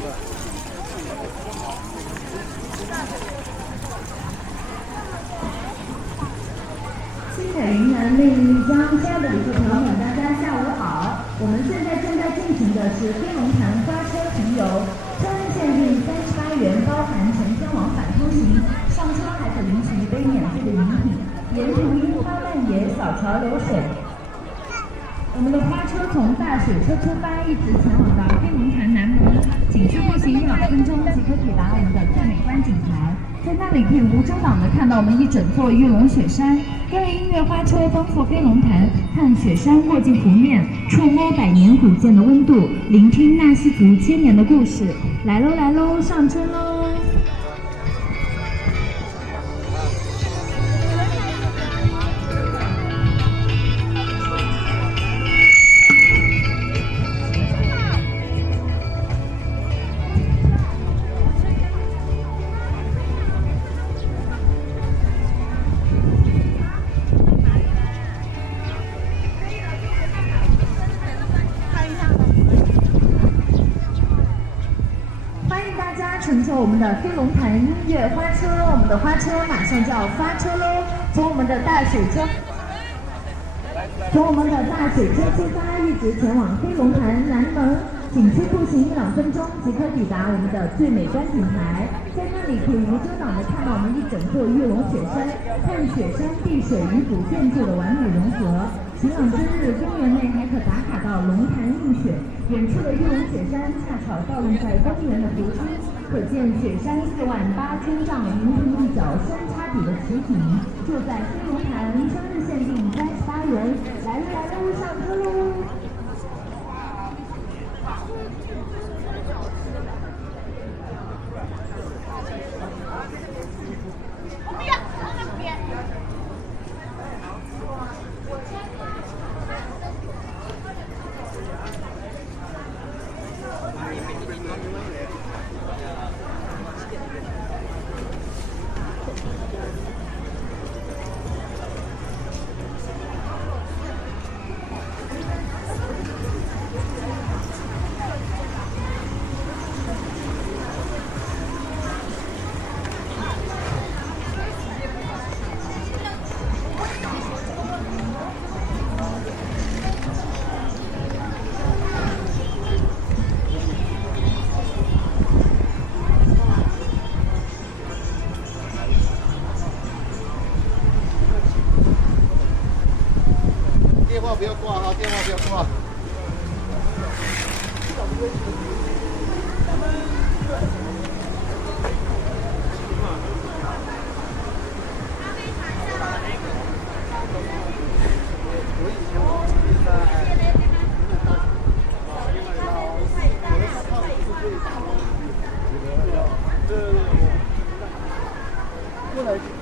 新北云南丽丽江，亲爱的旅客朋友们，大家下午好！我们现在正在进行的是飞龙潭花车巡游，车日限定38元，包含全天往返通行，上车还可领取一杯免费的饮品，沿途樱花漫野，小桥流水。我们的花车从大水车出发，一直前往到飞龙潭南门，景区步行1-2分钟即可抵达我们的最美观景台，在那里可以无遮挡地看到我们一整座玉龙雪山。跟着音乐花车奔赴飞龙潭，看雪山过境湖面，触摸百年古建的温度，聆听纳西族千年的故事。来喽来喽，上车喽！乘坐我们的飞龙潭音乐花车，我们的花车马上就要发车喽！从我们的大水车出发，一直前往飞龙潭南门，景区步行1-2分钟即可抵达我们的最美观景台，在那里可以无遮挡地看到我们一整座玉龙雪山，看雪山碧水与古建筑的完美融合。晴朗之日，公园内还可打卡到龙潭映雪，远处的玉龙雪山恰巧倒映在公园的湖中，可见雪山48000丈，云平一角山插底的奇景，就在飞龙潭，车日限定38元，来喽来喽，上车喽！电话不要挂哈，电话不要挂。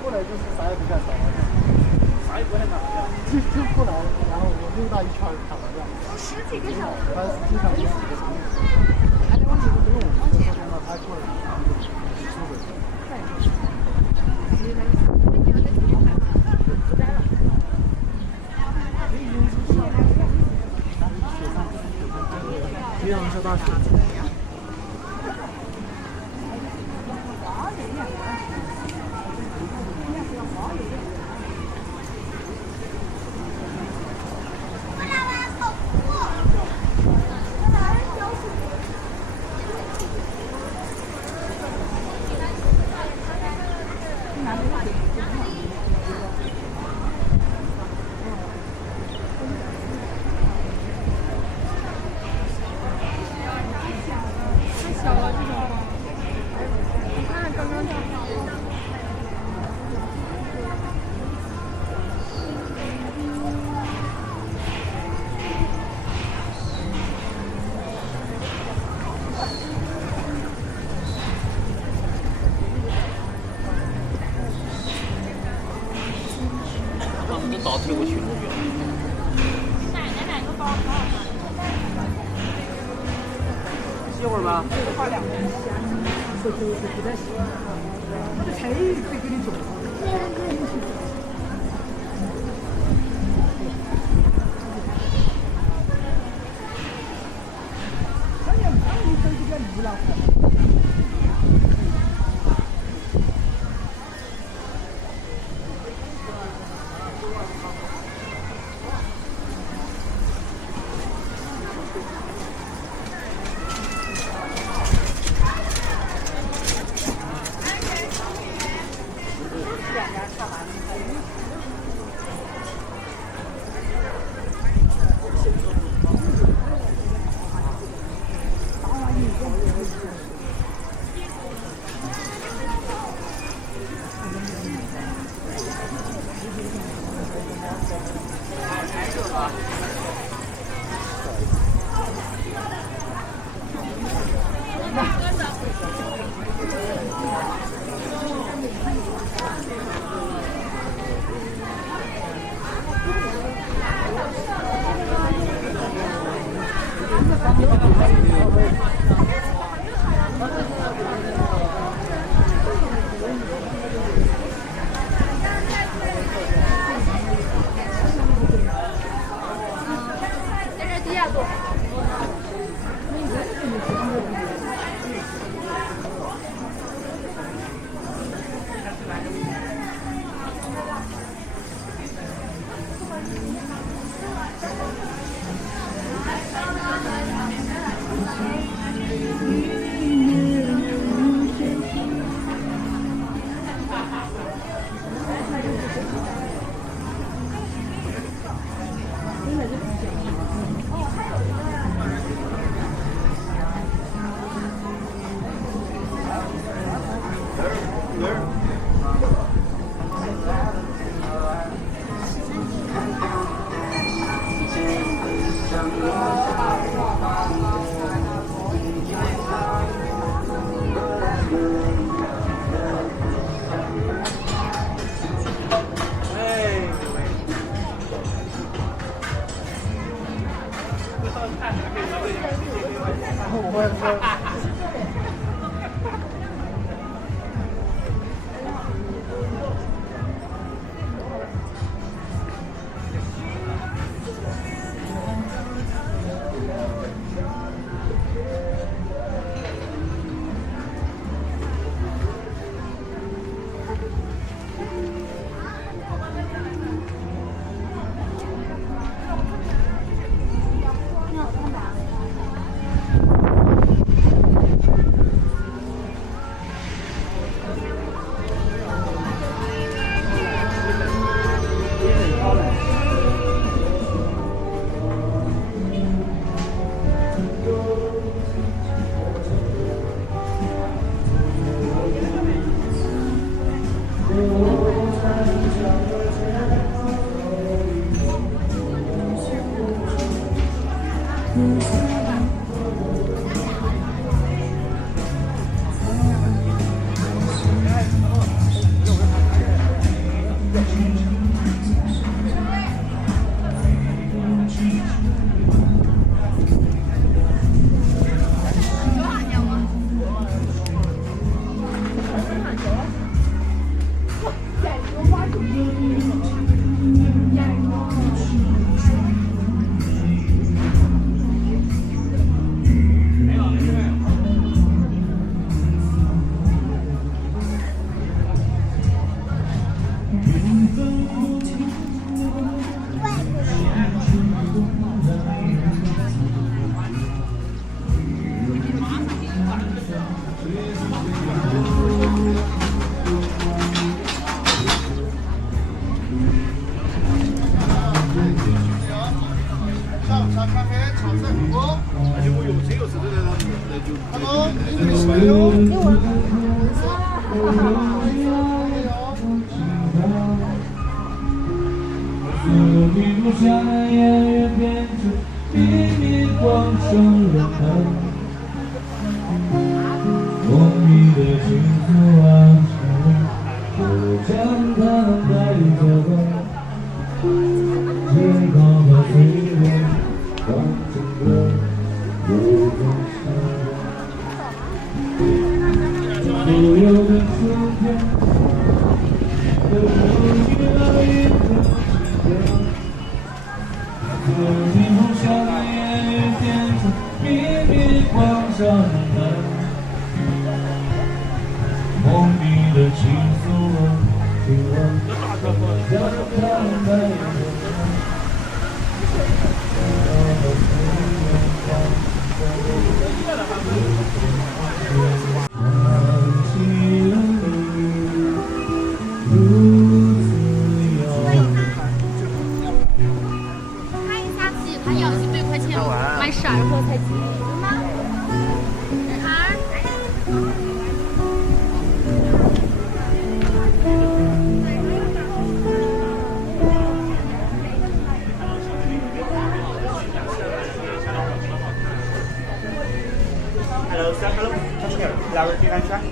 过来就是啥也不干，啥也不干哪就过来，然后我溜达一圈跑了这样。10几个小时。他经常10几个小时。还得往前不用，就是说让他过来，收回。这样是大雪。倒推过去了。奶个包好好看。歇会儿吧。花2块钱，说不太行。他的菜可以给你做。他要帮你手机比较离了。闭不下的眼，越变成秘密光生人痕。梦里的情愫完成，我将它们带走。最高的岁月，完整的有种时光。所有的春天，都有你那一个。你梦想的言语变成秘密光上门，梦里的情愫听闻，将它们带买12盒才几？吗？Hello, sir. Hello. Come here. Flower, you can try.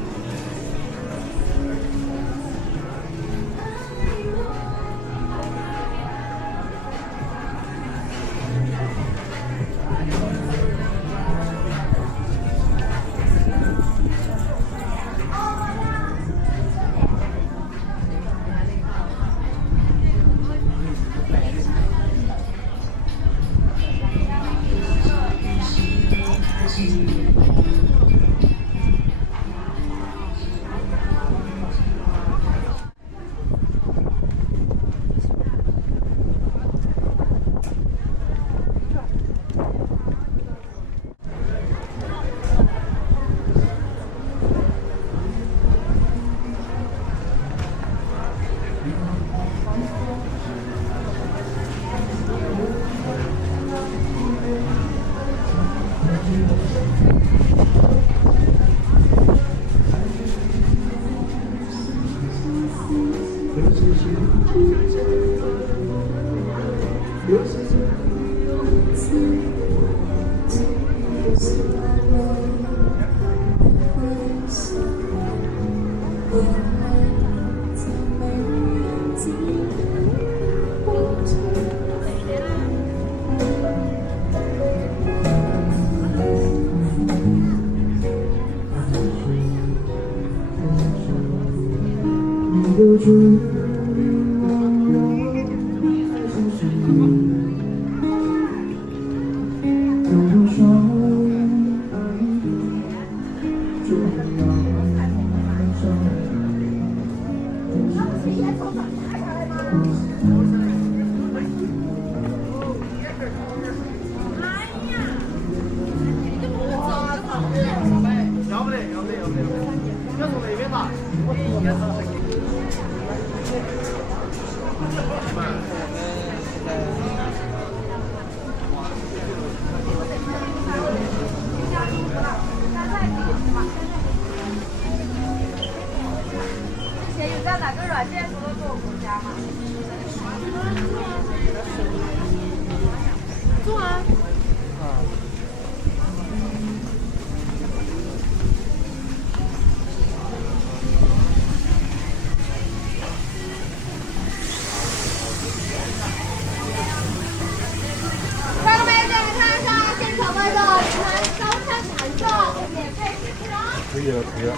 可以了，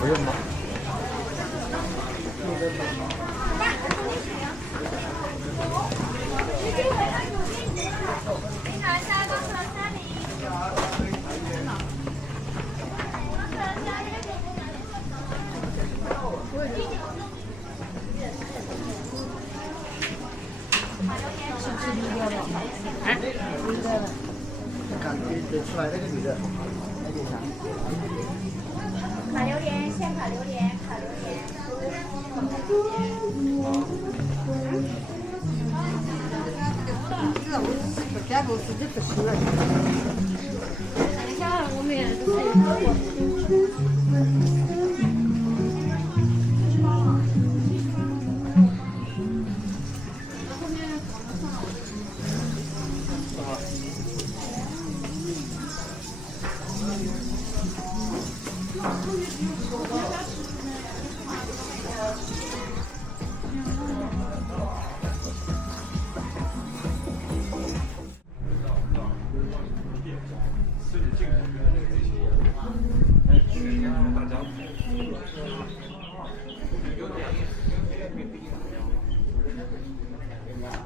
不用吗？看得出来那个女的，那个啥。卡榴莲，现卡榴莲，卡榴莲。这个自己不吃了。等一下，我们也是。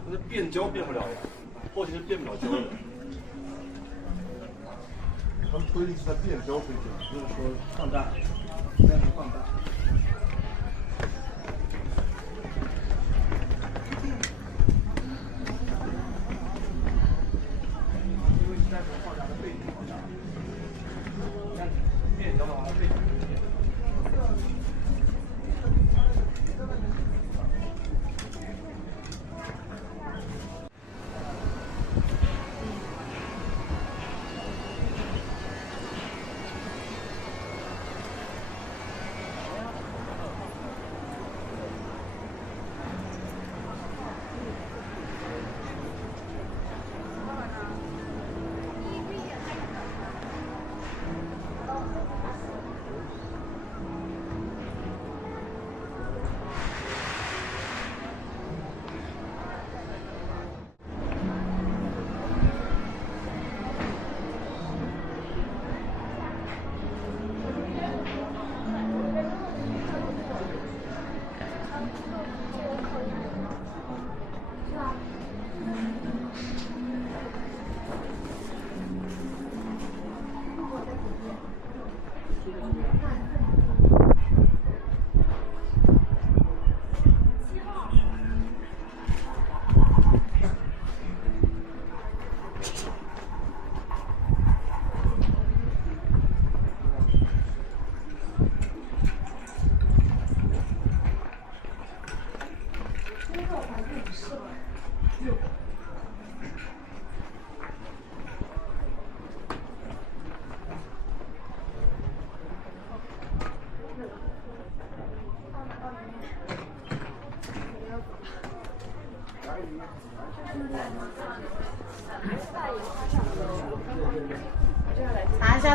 那变焦变不了，后期是变不了焦的。他们推力是在变焦推进，就是说放大，这样是放大。因为现在放大的背景放大，你看变焦的话，背景。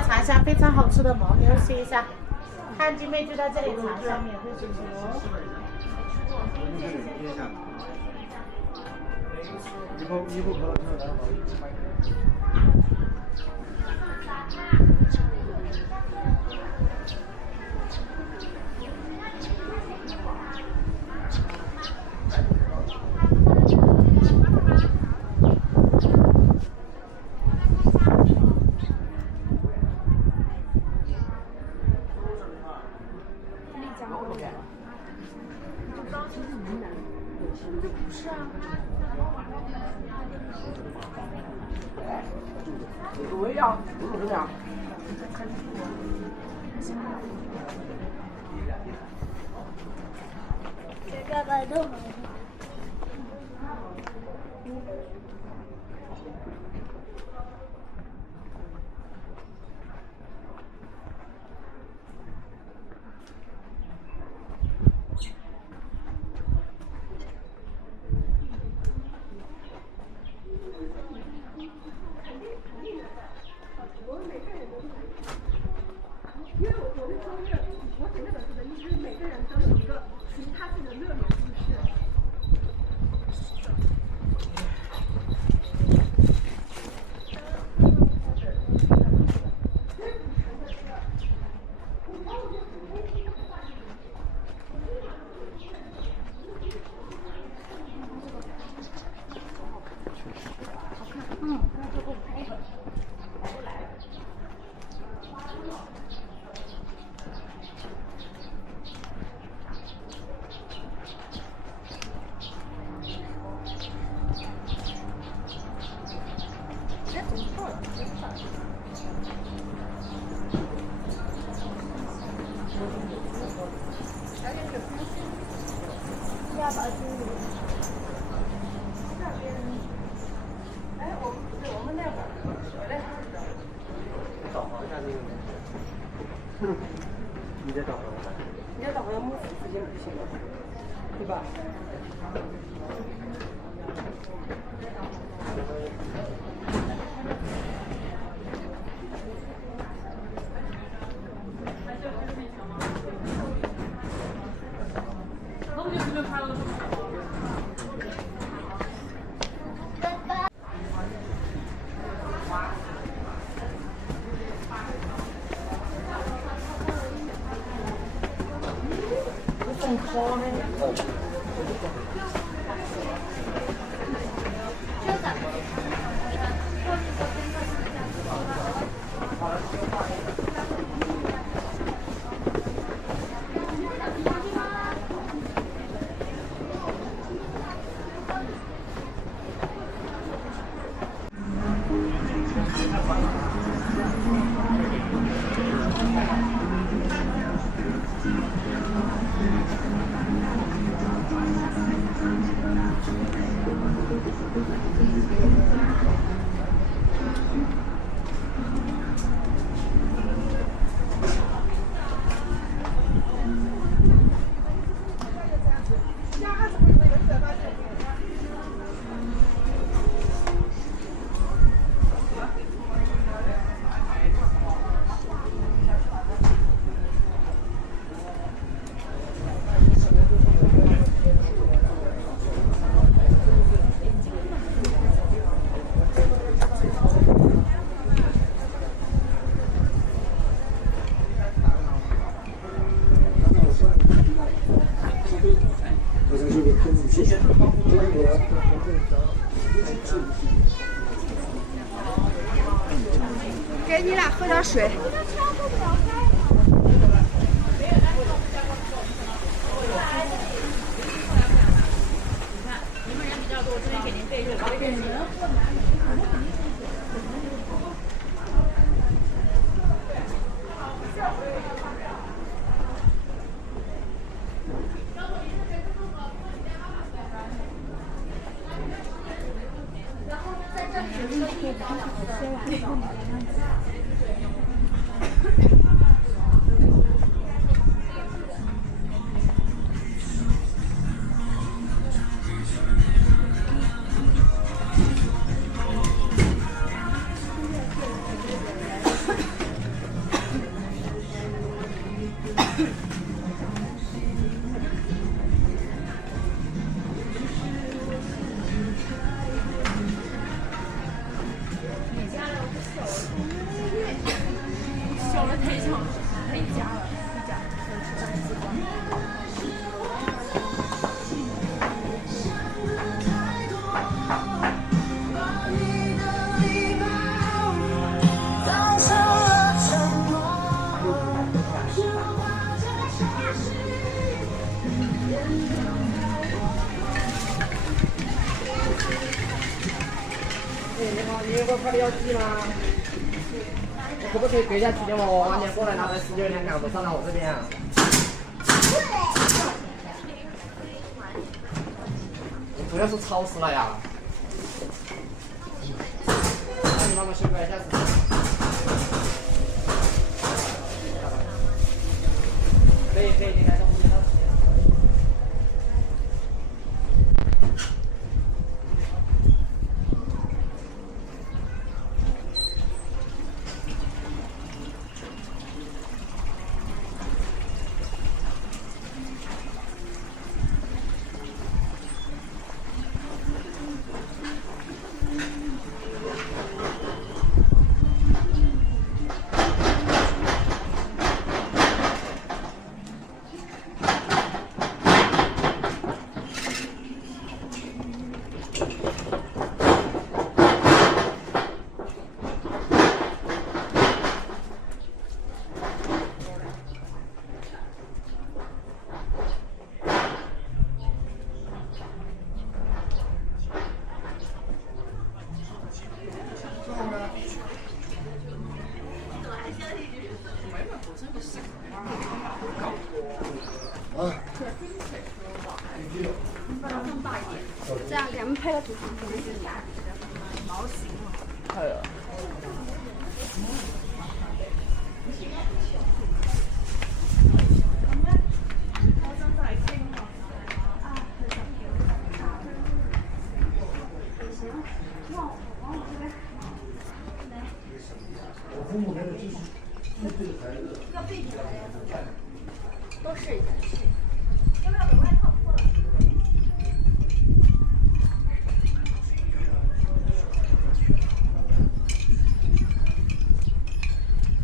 尝一下非常好吃的牦牛，试一下。看金妹就在这里尝一下，免费试吃哦。一部可乐车来我也要，不是这样。这个白豆。你再找回来，你再找回来，木时间不行了，对吧？用烤的。给你俩喝点水。你有个快递要寄吗？我可不可以隔一下时间我晚点过来拿在19点赶不上到我这边啊？主要是超时了呀。那你帮我修改一下时间。可以，你来上5点到10点。这样给他们配个图片。快了。我父母那个就是这个牌子。都试一下。要不要把外套脱了？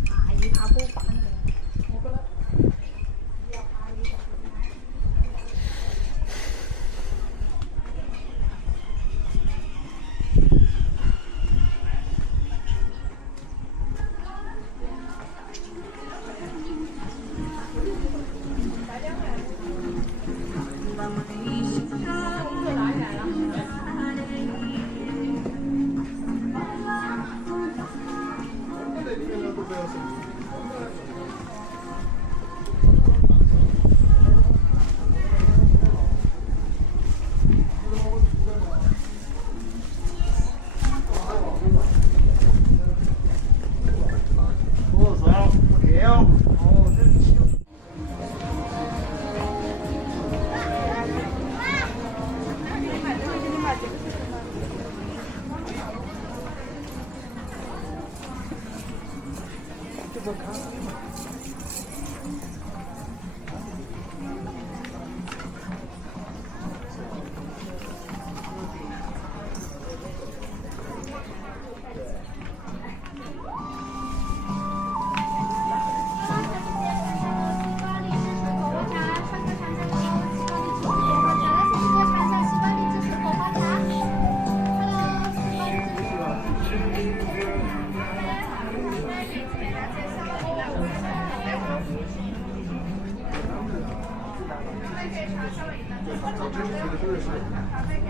阿姨怕不烦的。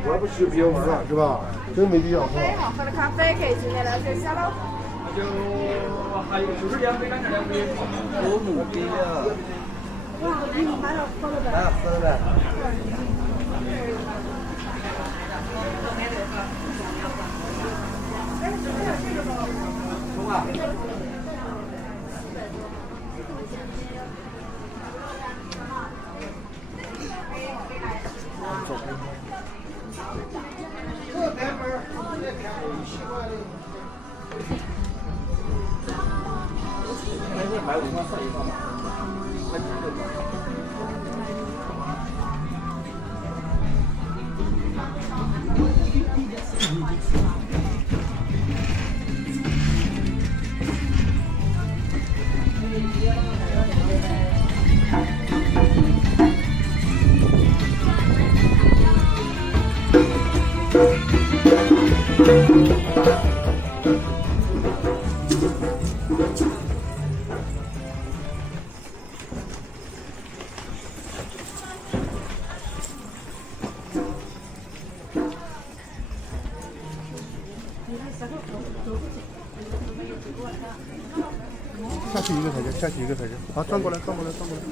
我要不吃别玩了是吧？真没必要。喝的咖啡可以直接来这下喽。就还有就是2杯，2杯。我弄给了。啊，喝了呗。中啊。买5块算一个。下去一个台阶，下去一个台阶。好，转过来，转过来，转过来。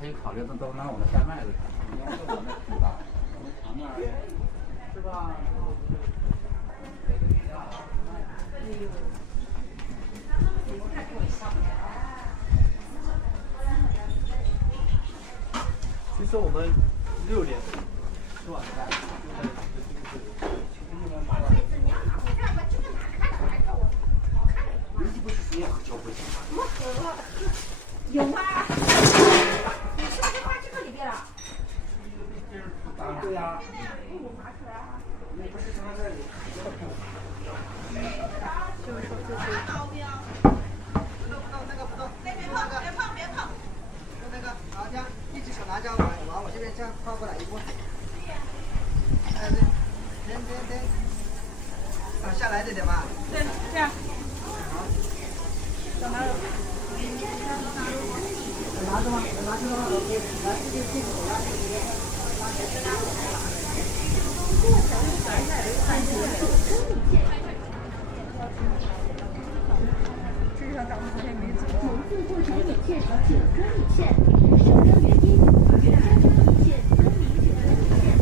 可以考虑的都拿我的山脉子是吧？其实我们6点吃晚饭。你不是说要喝酒不行吗？我喝了，有啊。你是不是放这个里边了？对呀。我拿出来啊。你不是放这里？就是说这是。那个辣椒，一只小辣椒往我这边这样跨过来一步。哎，对，往下来点吧。对，这样。拿着吗？拿着吗？拿这个这个我拿这个。投诉或者免券小姐割礼券，收割原因：原价割礼券跟明显割礼券。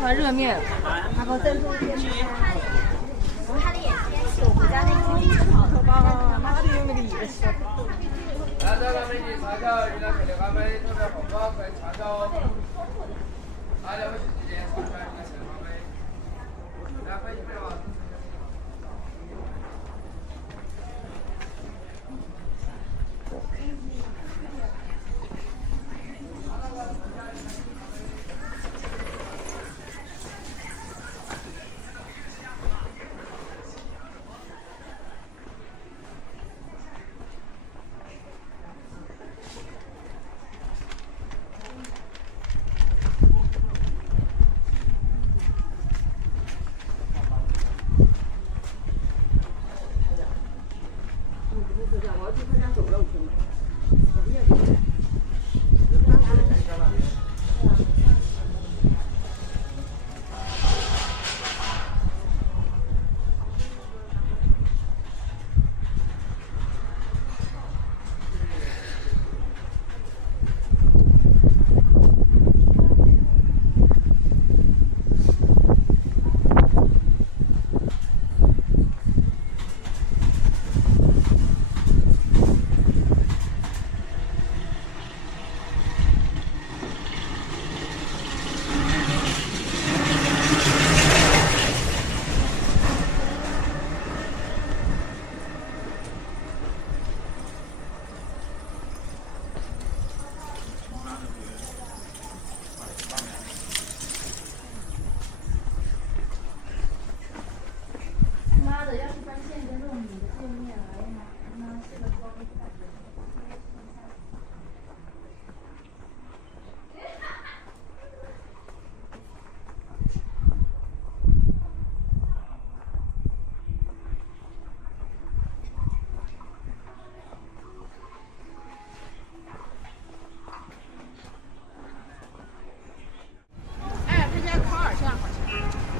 欢热面。然后珍珠鲜面。他的眼睛是我家那个金丝桃。哪里有那个意思？来，这个美女查找，遇到这里咖啡，这边红包可以查找。来，两位姐姐，上来一个小咖啡，来喝一杯吧。妈的，要是发现跟这种米的见面，哎呀妈，妈这个妆感觉。哎，这家烤2千块钱，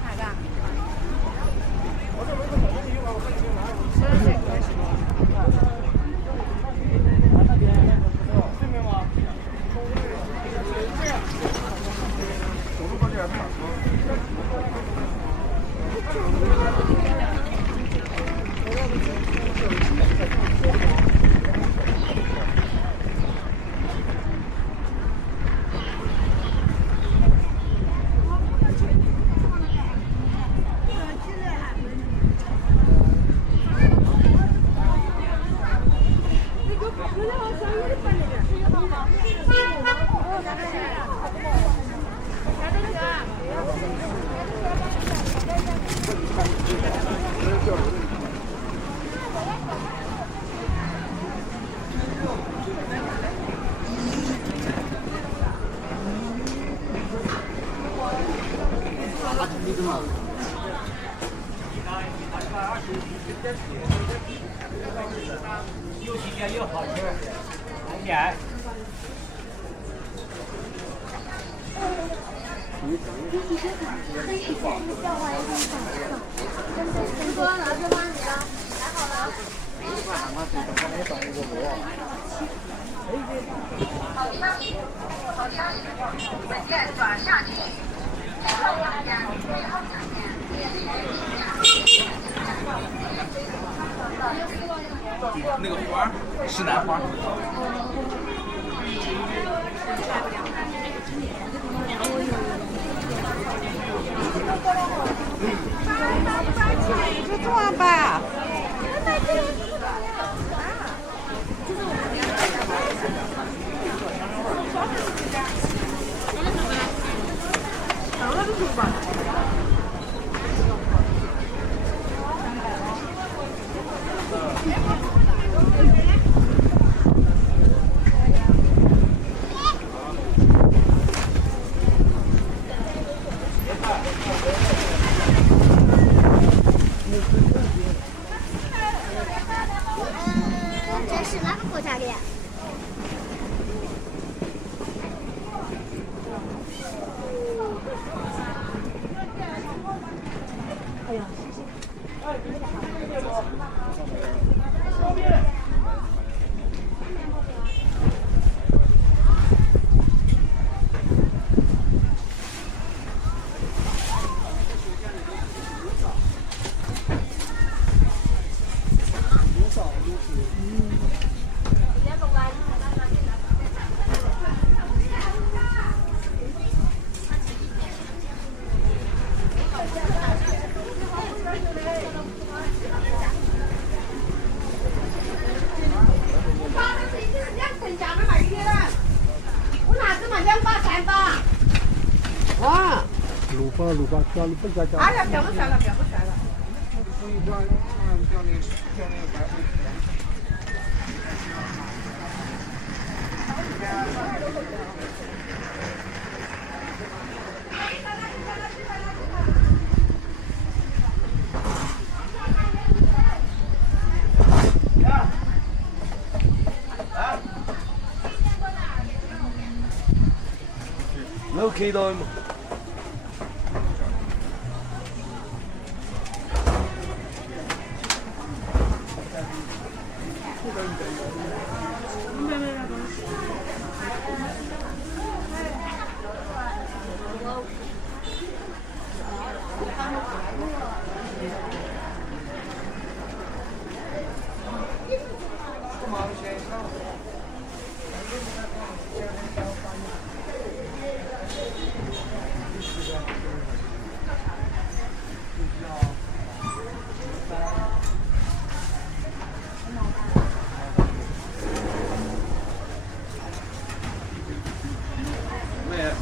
哪个？有新鲜有好吃，来点。吃多了，这帮你的，来好了。那个花石楠花。就这样吧。那放到路上，这样你不加价。哎呀，表不出来了，表不出来了。所以说，掉那个白灰。没有开到吗？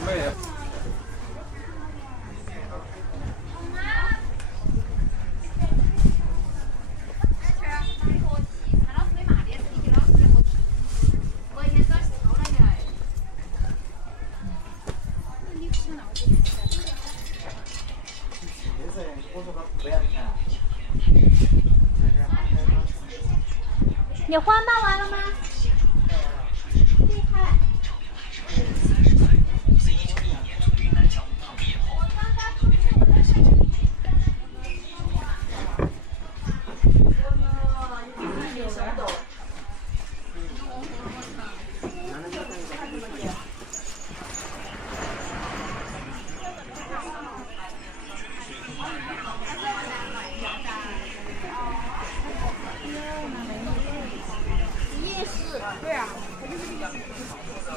没。你花卖完了吗？厉害！夜市，对啊，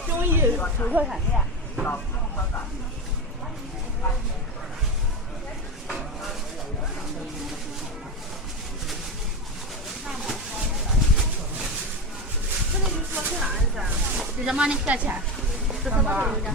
综艺土特产店。这个就是说去哪里噻？就叫马里克去，这是哪里的？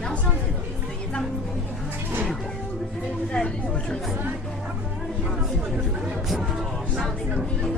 然后上这个水葬，就是在上那个第一个。